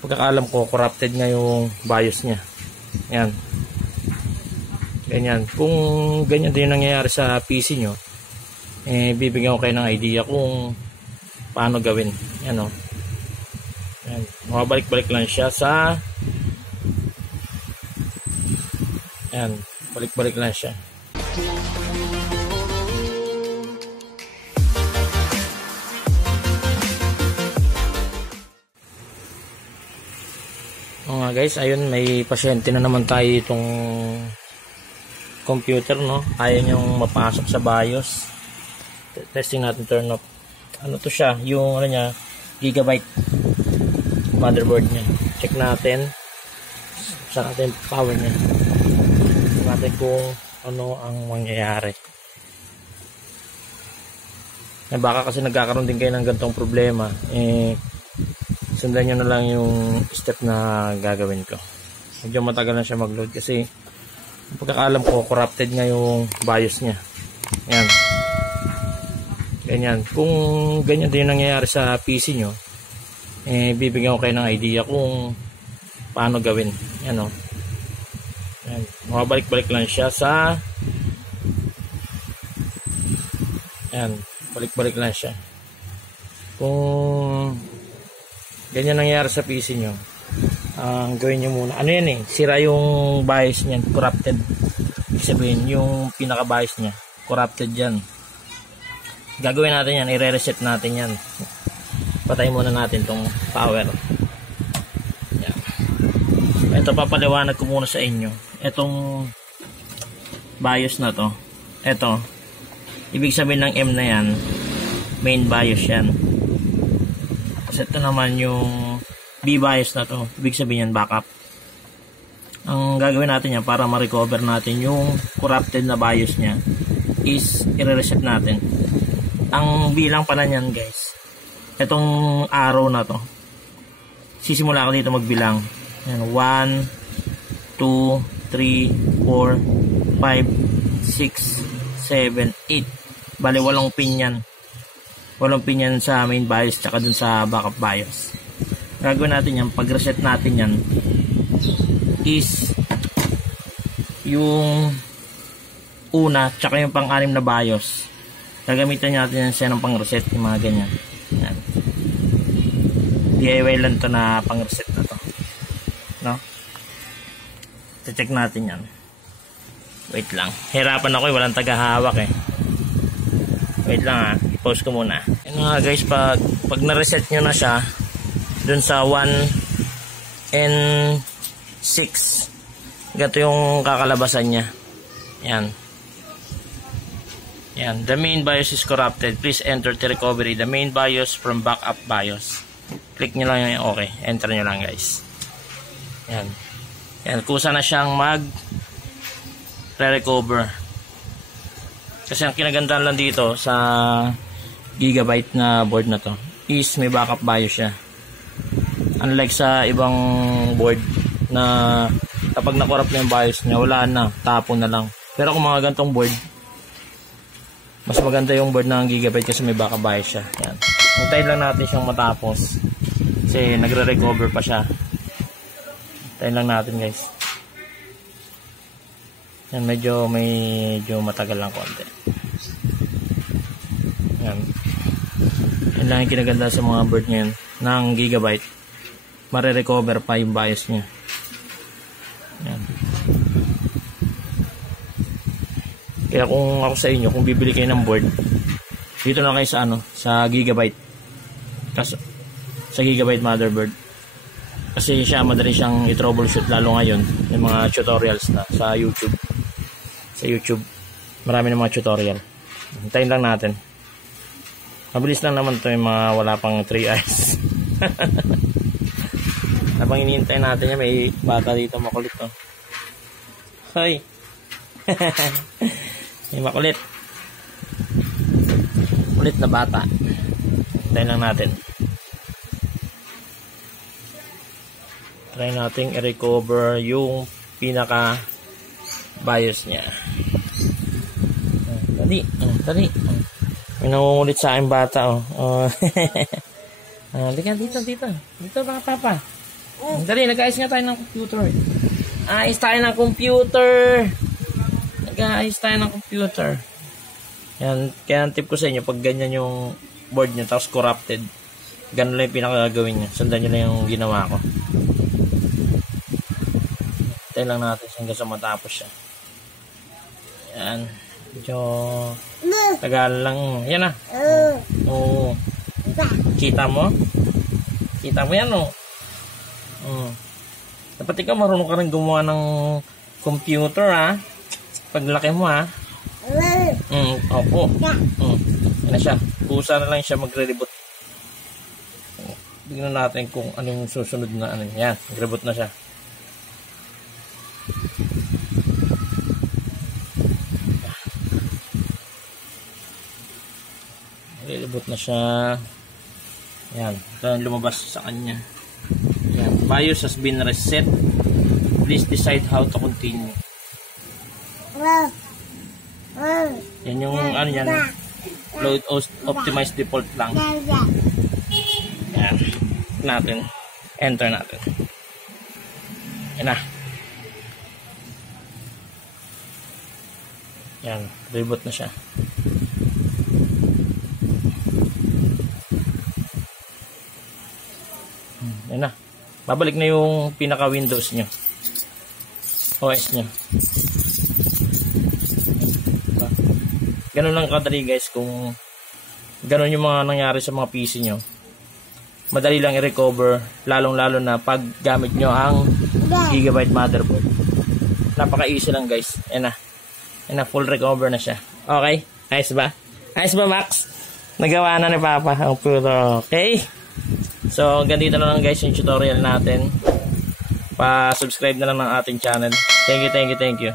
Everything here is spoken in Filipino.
Pagkakaalam ko, corrupted nga yung BIOS niya. Yan. Ganyan. Kung ganyan din yung nangyayari sa PC nyo, bibigyan ko kayo ng idea kung paano gawin. Yan o. Yan. Mabalik-balik lang siya sa yan. Balik-balik lang siya. Guys, ayun, may pasyente na naman tayo itong computer, no? Ayaw niyong mapasok sa BIOS. Testing natin, turn off. Ano to siya? Yung ano niya, gigabyte motherboard niya. Check natin. Saan natin power niya. Check natin kung ano ang mangyayari. Baka kasi nagkakaroon din kayo ng ganitong problema. Sundan nyo na lang yung step na gagawin ko. Medyo matagal na siya mag-load kasi pagkakaalam ko, corrupted nga yung BIOS niya. Yan. Ganyan. Kung ganyan din yung nangyayari sa PC nyo, bibigyan ko kayo ng idea kung paano gawin. Yan o. Yan. Mabalik-balik lang siya sa yan. Balik-balik lang siya. Kung ganyan nangyayari sa PC nyo, gawin nyo muna. Ano yan sira yung BIOS niyan, corrupted. Ibig sabihin, yung pinaka-BIOS niya, corrupted yan. Gagawin natin yan, i-reset natin yan. Patay muna natin tong power. Yan. Ito, papaliwanag ko muna sa inyo. Itong BIOS na to, ito, ibig sabihin ng M na yan, main BIOS yan. Ito naman yung B-BIOS na to, ibig sabihin yan backup. Ang gagawin natin yan para ma-recover natin yung corrupted na BIOS nya is i-reset natin. Ang bilang pala nyan guys, itong arrow na to, sisimula ka dito magbilang. 1, 2, 3, 4, 5, 6, 7, 8. Bali 8 pin yan. 8 pin yan sa main BIOS tsaka dun sa backup BIOS. Gagawin natin yan, pag reset natin yan is yung una tsaka yung pang-anim na BIOS, gagamitan natin yan siya ng pang-reset, yung mga ganyan. Yan. DIY lang to na pang-reset na to, no? Check natin yan. Wait lang, hirapan ako walang tagahawak wait lang i-pause ko muna. Yan nga guys, pag na-reset nyo na siya dun sa 1 and 6, gato yung kakalabasan niya. Yan. Yan. The main BIOS is corrupted. Please enter the recovery the main BIOS from backup BIOS. Click nyo lang yung okay. Enter nyo lang guys. Yan. Yan. Kusa na siyang re-recover. Kasi ang kinagandaan lang dito sa gigabyte na board na to is may backup BIOS siya. Unlike sa ibang board na kapag na-corrupt na yung BIOS niya, wala na, tapon na lang. Pero kung mga gantong board, mas maganda yung board ng gigabyte kasi may backup BIOS siya. Yan. Hintayin lang natin siyang matapos kasi nagre-recover pa siya. Hintayin lang natin guys. Yan, medyo matagal lang konti. Yan. Yan lang yung kinaganda sa mga board ngayon ng gigabyte. Mare-recover pa yung BIOS niya. Yan. Kaya kung ako sa inyo, kung bibili kayo ng board, dito na kayo sa sa gigabyte. Kasi sa gigabyte motherboard. Kasi siya madali siyang i-troubleshoot lalo ngayon, yung mga tutorials na sa YouTube. Sa YouTube, marami ng mga tutorial. Hintayin lang natin. Mabilis lang naman to yung mga wala pang 3 eyes. Habang hinihintay natin yan, may bata dito makulit to. Hoy! May makulit. Kulit na bata. Hintayin lang natin. Try nating i-recover yung pinaka BIOS niya. Dali. May nangungulit sa aking bata. Halika dito. Dito baka papa. Dali, nag-ayos nga tayo ng computer. Ayos tayo ng computer. Nag-ayos tayo ng computer. Yan, kaya ang tip ko sa inyo, pag ganyan yung board nyo, tapos corrupted, ganun lang yung pinakagagawin nyo. Sundan nyo lang yung ginawa ko. Tayo lang natin hanggang sa matapos siya. Yan. Medyo tagal lang. Yan na. Oo. Kita mo? Kita mo yan, o. Dapat ikaw marunong ka rin gumawa ng computer, ha? Paglaki mo, ha? Opo. Yan na siya. Kusa na lang siya magre-reboot. Tignan natin kung anong susunod na ano. Yan, mag-reboot na siya. Mag-reboot na siya. Yan, ito yung lumabas sa kanya. Yan, BIOS has been reset. Please decide how to continue. Yan yung ano yan, load optimized default lang. Yan natin, enter natin. Yan na. Yan, reboot na siya. Yan na. Babalik na yung pinaka Windows nyo, OS nyo. Ganun lang kadali guys. Kung ganun yung mga nangyari sa mga PC nyo, madali lang i-recover, lalong lalo na pag gamit nyo ang Gigabyte motherboard. Napaka easy lang guys. Yan na, full recover na siya. Okay, ayos ba? Ayos ba, Max? Nagawa na ni Papa ang puro. Okay, so ganito na lang guys yung tutorial natin. Pa-subscribe na lang ng ating channel. Thank you.